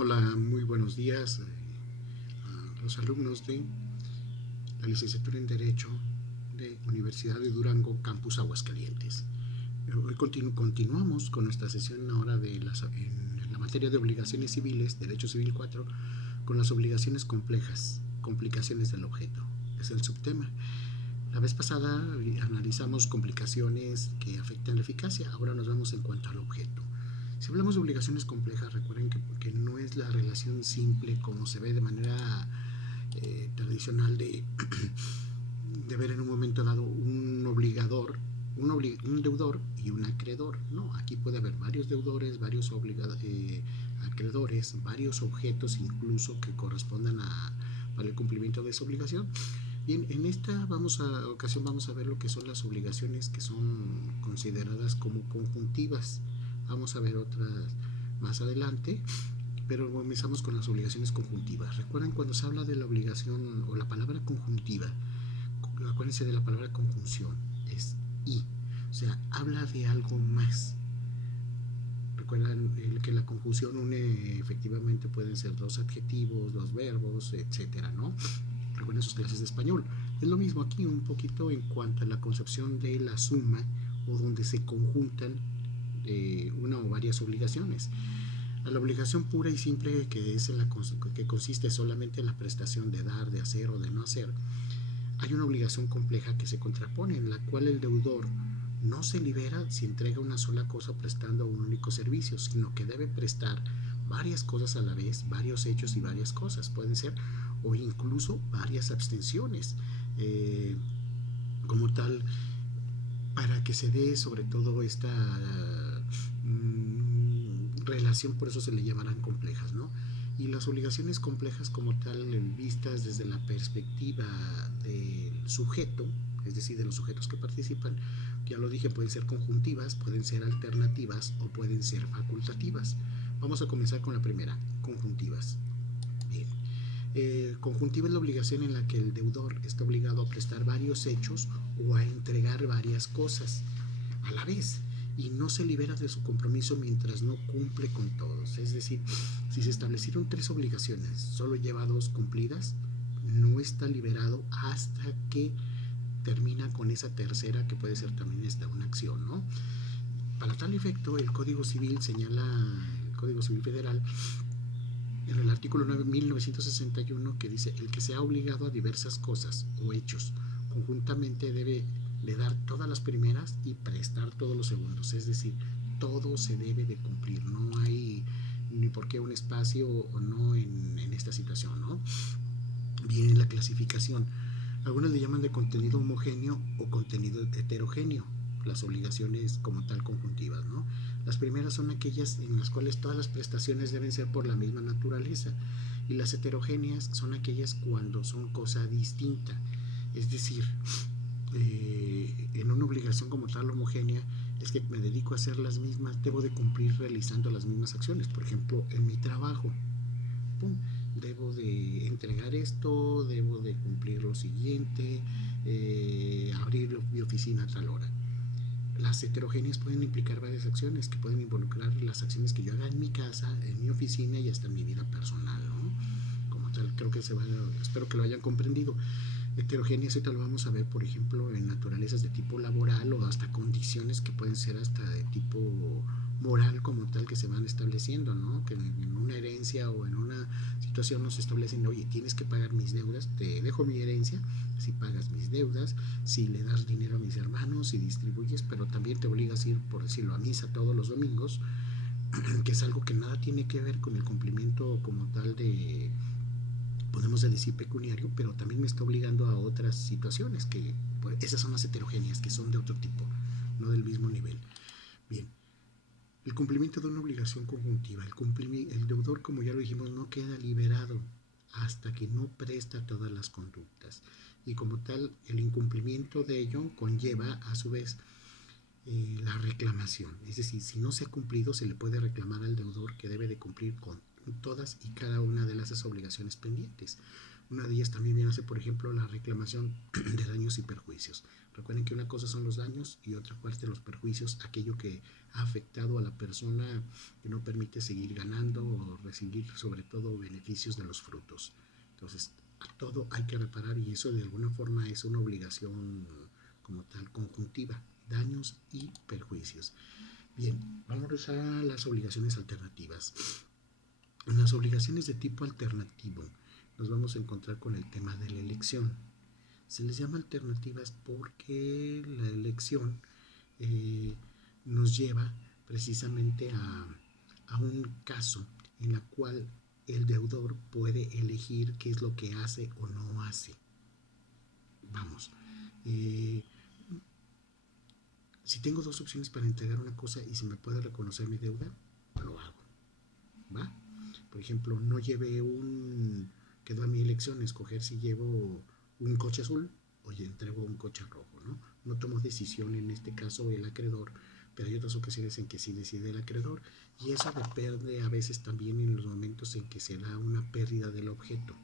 Hola, muy buenos días a los alumnos de la licenciatura en Derecho de Universidad de Durango, Campus Aguascalientes. Hoy continuamos con nuestra sesión ahora en la materia de obligaciones civiles, Derecho Civil 4, con las obligaciones complejas, complicaciones del objeto. Es el subtema. La vez pasada analizamos complicaciones que afectan la eficacia, ahora nos vamos en cuanto al objeto. Si hablamos de obligaciones complejas, recuerden que no es la relación simple como se ve de manera tradicional de ver en un momento dado un obligador, un deudor y un acreedor. No, aquí puede haber varios deudores, varios acreedores, varios objetos incluso que correspondan para el cumplimiento de esa obligación. Bien, en esta ocasión vamos a ver lo que son las obligaciones que son consideradas como conjuntivas. Vamos a ver otras más adelante, pero comenzamos con las obligaciones conjuntivas. Recuerden cuando se habla de la obligación o la palabra conjuntiva, acuérdense de la palabra conjunción, es y, o sea, habla de algo más. Recuerdan que la conjunción une, efectivamente pueden ser dos adjetivos, dos verbos, etcétera, ¿no? Recuerden sus clases de español. Es lo mismo aquí un poquito en cuanto a la concepción de la suma o donde se conjuntan una o varias obligaciones. A la obligación pura y simple que consiste solamente en la prestación de dar, de hacer o de no hacer, hay una obligación compleja que se contrapone, en la cual el deudor no se libera si entrega una sola cosa prestando un único servicio, sino que debe prestar varias cosas a la vez, varios hechos y varias cosas, pueden ser, o incluso varias abstenciones, como tal, para que se dé sobre todo esta relación, por eso se le llamarán complejas, ¿no? Y las obligaciones complejas como tal, vistas desde la perspectiva del sujeto, es decir, de los sujetos que participan, ya lo dije, pueden ser conjuntivas, pueden ser alternativas o pueden ser facultativas. Vamos a comenzar con la primera, conjuntivas. Bien. Conjuntiva es la obligación en la que el deudor está obligado a prestar varios hechos o a entregar varias cosas a la vez y no se libera de su compromiso mientras no cumple con todos. Es decir, si se establecieron tres obligaciones, solo lleva dos cumplidas, no está liberado hasta que termina con esa tercera, que puede ser también una acción, ¿no? Para tal efecto, el Código Civil señala, el Código Civil Federal, en el artículo 1961, que dice: el que sea obligado a diversas cosas o hechos conjuntamente debe de dar todas las primeras y prestar todos los segundos. Es decir, todo se debe de cumplir. No hay ni por qué un espacio o no en esta situación, ¿no? Viene la clasificación. Algunos le llaman de contenido homogéneo o contenido heterogéneo, las obligaciones como tal conjuntivas, ¿no? Las primeras son aquellas en las cuales todas las prestaciones deben ser por la misma naturaleza, y las heterogéneas son aquellas cuando son cosa distinta. Es decir, en una obligación como tal homogénea es que me dedico a hacer las mismas, debo de cumplir realizando las mismas acciones. Por ejemplo, en mi trabajo, pum, debo de entregar esto, debo de cumplir lo siguiente, abrir mi oficina a tal hora. Las heterogéneas pueden implicar varias acciones que pueden involucrar las acciones que yo haga en mi casa, en mi oficina y hasta en mi vida personal, ¿no? Como tal, creo que espero que lo hayan comprendido. Heterogéneas, ahorita lo vamos a ver, por ejemplo, en naturalezas de tipo laboral o hasta condiciones que pueden ser hasta de tipo moral como tal, que se van estableciendo, ¿no? Que en una herencia o en una situación nos establecen: oye, tienes que pagar mis deudas, te dejo mi herencia si pagas mis deudas, si le das dinero a mis hermanos, si distribuyes, pero también te obligas a ir, por decirlo, a misa todos los domingos, que es algo que nada tiene que ver con el cumplimiento como tal de, podemos decir, pecuniario, pero también me está obligando a otras situaciones que, pues, esas son las heterogéneas, que son de otro tipo, no del mismo nivel. Bien, el cumplimiento de una obligación conjuntiva. El deudor, como ya lo dijimos, no queda liberado hasta que no presta todas las conductas. Y como tal, el incumplimiento de ello conlleva, a su vez, la reclamación. Es decir, si no se ha cumplido, se le puede reclamar al deudor que debe de cumplir con todas y cada una de las obligaciones pendientes. Una de ellas también viene a ser, por ejemplo, la reclamación de daños y perjuicios. Recuerden que una cosa son los daños y otra parte los perjuicios, aquello que ha afectado a la persona, que no permite seguir ganando o recibir sobre todo beneficios de los frutos. Entonces, a todo hay que reparar y eso de alguna forma es una obligación como tal conjuntiva, daños y perjuicios. Bien, vamos a las obligaciones alternativas. En las obligaciones de tipo alternativo nos vamos a encontrar con el tema de la elección. Se les llama alternativas porque la elección eh, nos lleva precisamente a un caso en el cual el deudor puede elegir qué es lo que hace o no hace. Vamos, eh, si tengo dos opciones para entregar una cosa y se me puede reconocer mi deuda, lo hago, ¿va? Por ejemplo, no llevé quedó a mi elección escoger si llevo un coche azul o entrego un coche rojo, ¿no? No tomo decisión en este caso el acreedor, pero hay otras ocasiones en que sí decide el acreedor y eso depende a veces también en los momentos en que se da una pérdida del objeto.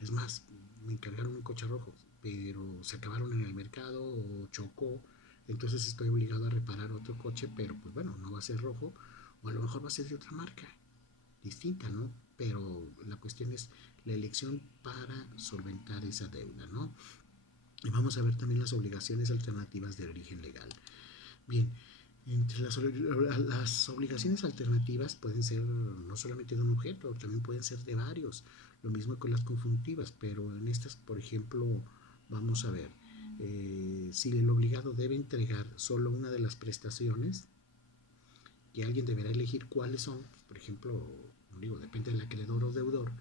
Es más, me encargaron un coche rojo, pero se acabaron en el mercado o chocó, entonces estoy obligado a reparar otro coche, pero pues bueno, no va a ser rojo o a lo mejor va a ser de otra marca distinta, ¿no? Pero la cuestión es la elección para solventar esa deuda, ¿no? Y vamos a ver también las obligaciones alternativas de origen legal. Bien, entre las obligaciones alternativas pueden ser no solamente de un objeto, también pueden ser de varios. Lo mismo con las conjuntivas, pero en estas, por ejemplo, vamos a ver, si el obligado debe entregar solo una de las prestaciones, que alguien deberá elegir cuáles son, por ejemplo, digo, depende del acreedor o deudor.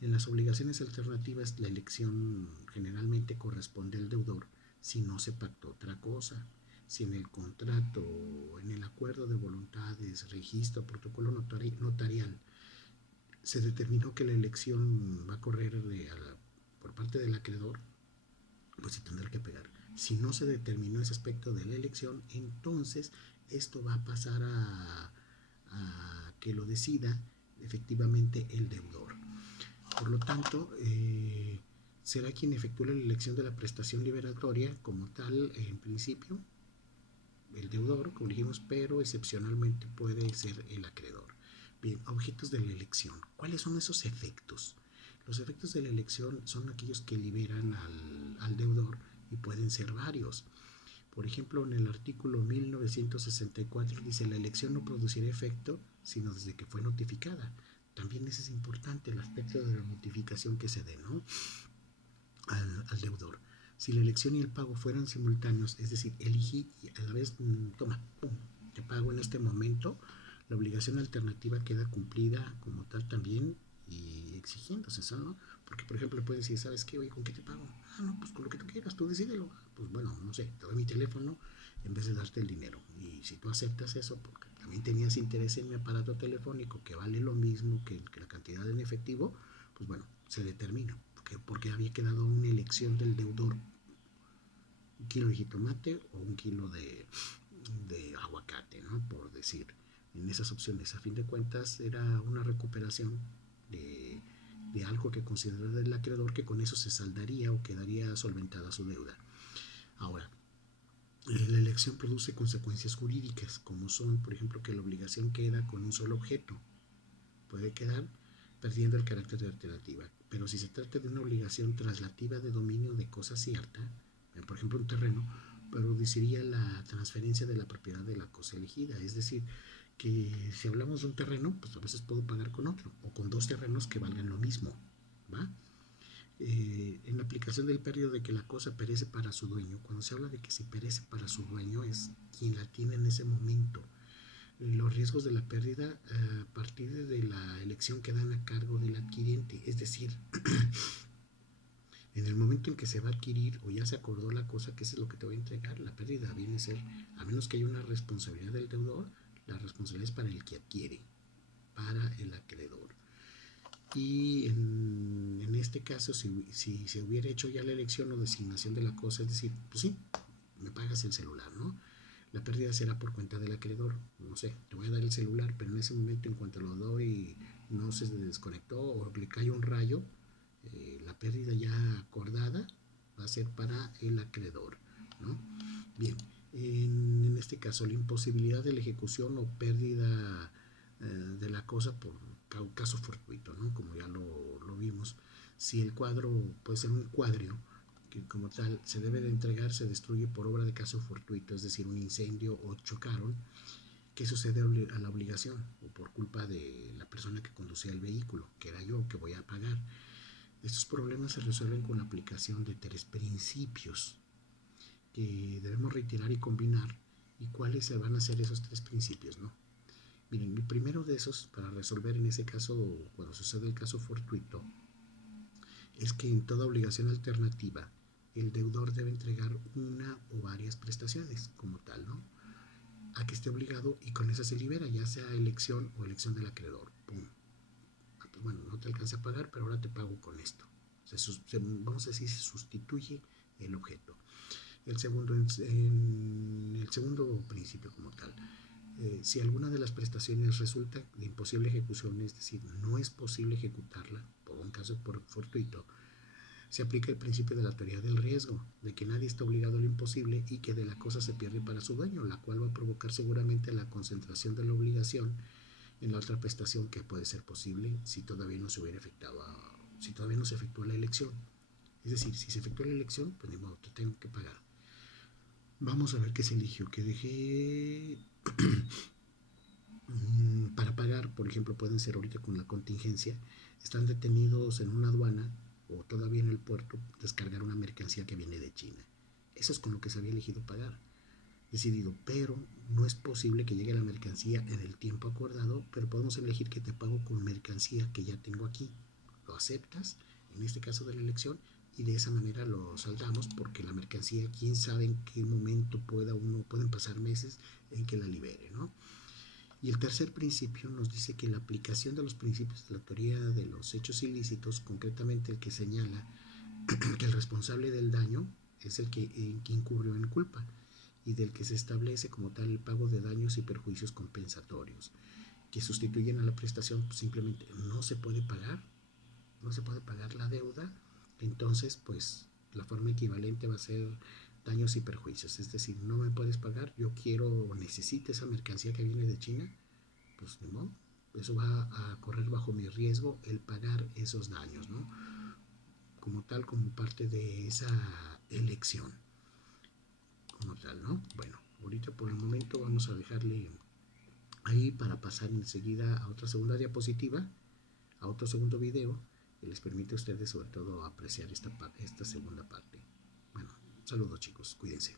En las obligaciones alternativas, la elección generalmente corresponde al deudor si no se pactó otra cosa. Si en el contrato o en el acuerdo de voluntades, registro, protocolo notarial, se determinó que la elección va a correr por parte del acreedor, pues se tendrá que pegar. Si no se determinó ese aspecto de la elección, entonces esto va a pasar a que lo decida efectivamente el deudor. Por lo tanto, será quien efectúe la elección de la prestación liberatoria como tal en principio, el deudor, como dijimos, pero excepcionalmente puede ser el acreedor. Bien, objetos de la elección. ¿Cuáles son esos efectos? Los efectos de la elección son aquellos que liberan al deudor y pueden ser varios. Por ejemplo, en el artículo 1964 dice la elección no producirá efecto sino desde que fue notificada. También ese es importante, el aspecto de la notificación que se dé, ¿no? al deudor. Si la elección y el pago fueran simultáneos, es decir, elegí y a la vez, toma, pum, te pago en este momento, la obligación alternativa queda cumplida como tal también y exigiéndose eso, ¿no? Porque, por ejemplo, puedes decir, ¿sabes qué? Oye, ¿con qué te pago? Ah, no, pues con lo que tú quieras, tú decídelo. Pues bueno, no sé, te doy mi teléfono en vez de darte el dinero. Y si tú aceptas eso, porque también tenías interés en mi aparato telefónico que vale lo mismo que la cantidad en efectivo, pues bueno, se determina. Porque había quedado una elección del deudor, un kilo de jitomate o un kilo de aguacate, ¿no? Por decir, en esas opciones. A fin de cuentas era una recuperación de algo que considerara el acreedor que con eso se saldaría o quedaría solventada su deuda. Ahora, la elección produce consecuencias jurídicas, como son, por ejemplo, que la obligación queda con un solo objeto. Puede quedar perdiendo el carácter de alternativa. Pero si se trata de una obligación traslativa de dominio de cosa cierta, por ejemplo un terreno, produciría la transferencia de la propiedad de la cosa elegida. Es decir, que si hablamos de un terreno, pues a veces puedo pagar con otro, o con dos terrenos que valgan lo mismo, ¿va? En la aplicación del periodo de que la cosa perece para su dueño, cuando se habla de que si perece para su dueño es quien la tiene en ese momento. Los riesgos de la pérdida a partir de la elección quedan a cargo del adquiriente, es decir, en el momento en que se va a adquirir o ya se acordó la cosa, que es lo que te voy a entregar, la pérdida viene a ser, a menos que haya una responsabilidad del deudor, la responsabilidad es para el que adquiere, para el acreedor. Y en este caso, si se hubiera hecho ya la elección o designación de la cosa, es decir, pues sí, me pagas el celular, ¿no? La pérdida será por cuenta del acreedor. No sé, te voy a dar el celular, pero en ese momento, en cuanto lo doy, no se desconectó o le cae un rayo, la pérdida ya acordada va a ser para el acreedor, ¿no? Bien, en este caso la imposibilidad de la ejecución o pérdida de la cosa por caso fortuito, ¿no? Como ya lo vimos, si el cuadro puede ser un cuadrio que como tal se debe de entregar, se destruye por obra de caso fortuito, es decir, un incendio o chocaron, ¿qué sucede a la obligación? O por culpa de la persona que conducía el vehículo, que era yo, que voy a pagar. Estos problemas se resuelven con la aplicación de 3 principios que debemos reiterar y combinar. ¿Y cuáles van a ser esos 3 principios, no? Miren, el primero de esos, para resolver en ese caso, cuando sucede el caso fortuito, es que en toda obligación alternativa, el deudor debe entregar una o varias prestaciones, como tal, ¿no? A que esté obligado y con esa se libera, ya sea elección o elección del acreedor. ¡Pum! Pues bueno, no te alcancé a pagar, pero ahora te pago con esto. Vamos a decir, se sustituye el objeto. El segundo, en el segundo principio como tal, si alguna de las prestaciones resulta de imposible ejecución, es decir, no es posible ejecutarla por un caso fortuito, se aplica el principio de la teoría del riesgo, de que nadie está obligado a lo imposible y que de la cosa se pierde para su dueño, la cual va a provocar seguramente la concentración de la obligación en la otra prestación que puede ser posible si todavía no se hubiera efectuado, si todavía no se efectúa la elección. Es decir, si se efectúa la elección, pues ni modo, te tengo que pagar. Vamos a ver qué se eligió, que dejé para pagar, por ejemplo, pueden ser ahorita con la contingencia, están detenidos en una aduana o todavía en el puerto, descargar una mercancía que viene de China. Eso es con lo que se había elegido pagar. Decidido, pero no es posible que llegue la mercancía en el tiempo acordado, pero podemos elegir que te pago con mercancía que ya tengo aquí. Lo aceptas, en este caso de la elección, y de esa manera lo saldamos, porque la mercancía, quién sabe en qué momento pueden pasar meses en que la libere, ¿no? Y el tercer principio nos dice que la aplicación de los principios de la teoría de los hechos ilícitos, concretamente el que señala que el responsable del daño es el que incurrió en culpa y del que se establece como tal el pago de daños y perjuicios compensatorios, que sustituyen a la prestación, pues simplemente no se puede pagar, no se puede pagar la deuda, entonces pues la forma equivalente va a ser daños y perjuicios, es decir, no me puedes pagar, yo quiero o necesito esa mercancía que viene de China, pues no, eso va a correr bajo mi riesgo el pagar esos daños, ¿no? Como tal, como parte de esa elección, como tal, ¿no? Bueno, ahorita por el momento vamos a dejarle ahí para pasar enseguida a otra segunda diapositiva, a otro segundo video, que les permite a ustedes sobre todo apreciar esta segunda parte. Bueno, saludos chicos, cuídense.